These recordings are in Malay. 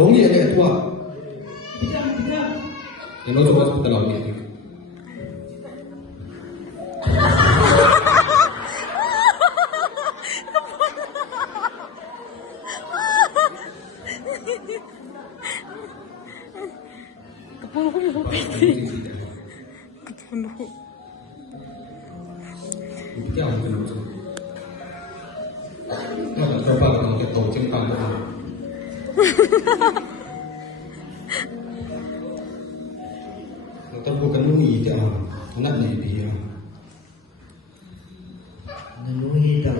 同意的话，你们怎么不得老年？不要这种，那我说话可能就抖肩膀了。Kita bukan nui dia, anak ni dia. Nui tak.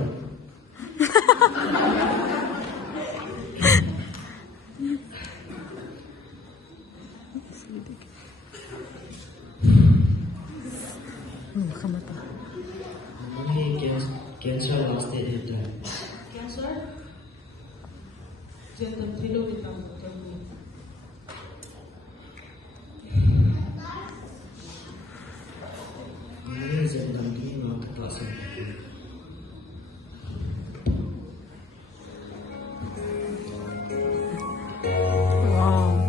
Kamata. Nui cancer last day dia. Cancer? Jangan tidur di tamu. Sedang di ruang kelas. Wow.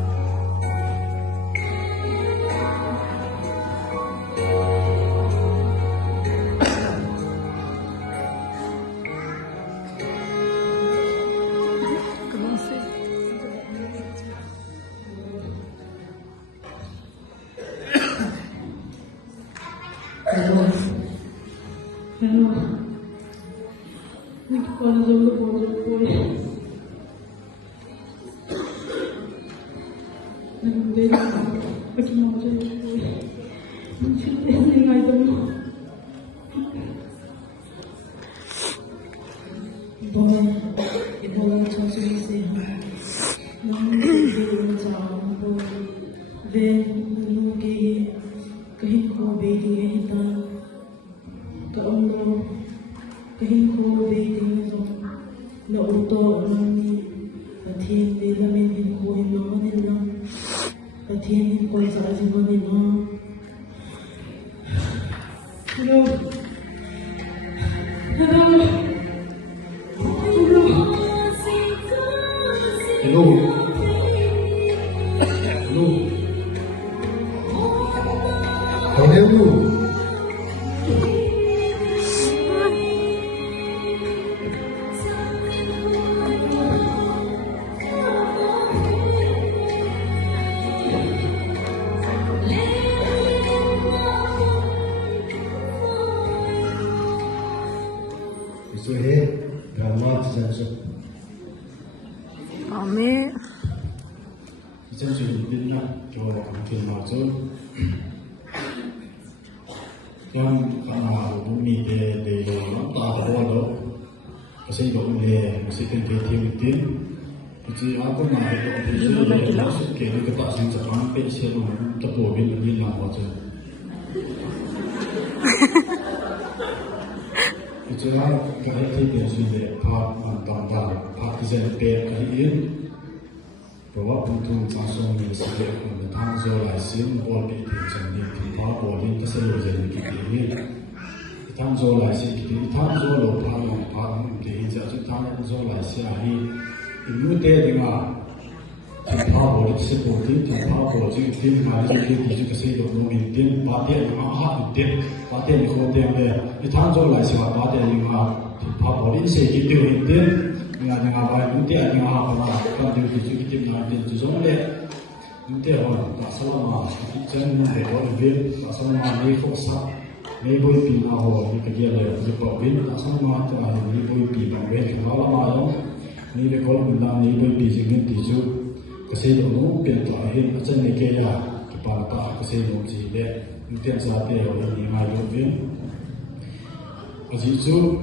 Hello. Nik pada jam tu boleh. Nanti aku mau jadi. Mungkin ini ngai tu. Bola cakap sih. Nanti dia jauh bola. Then mungkin कहीं को बेटी है ता तो हम लोग कहीं को बेटी है तो न उतो नहीं अधीन बेला में दिन कोई माने ना अधीन कोई साजी माने ना hello hello Hello. Hello. Hello. Isso é dramático. Amin. Kita sudah dengar jawab confirmation. Yang karena bumi de mata bodoh, kasi dong le mesti tim. Jadi aku nak itu masuk ke kita asyik sampai selalu terpobin di nama tu. Jadi kita tidak sudah part antara part kita ini. Bahwa untuk langsung mesti tangzo laisin boleh jadi kita boleh keseluruh jadi kita ini tangzo laisin kita tangzo lupa yang jadi jadi tangzo laisin ini itu dia dengan kita boleh seperti kita boleh jadi dengan jadi keseluruh mungkin batin yang batin yang dia tangzo laisin batin yang kita boleh segitu itu yang apa nanti yang apa kan jadi kita nanti jumlah nanti orang tak selama jangan berbuat tak selama ni fokus ni boleh pindah ni kerja le juga bin tak selama tu ni boleh pindah kalau malam ni kalau benda ni boleh pindah tisu keseluruh pintu akhir macam ni kaya kepada keseluruh sih le nanti saatnya orang ni malu bin azizu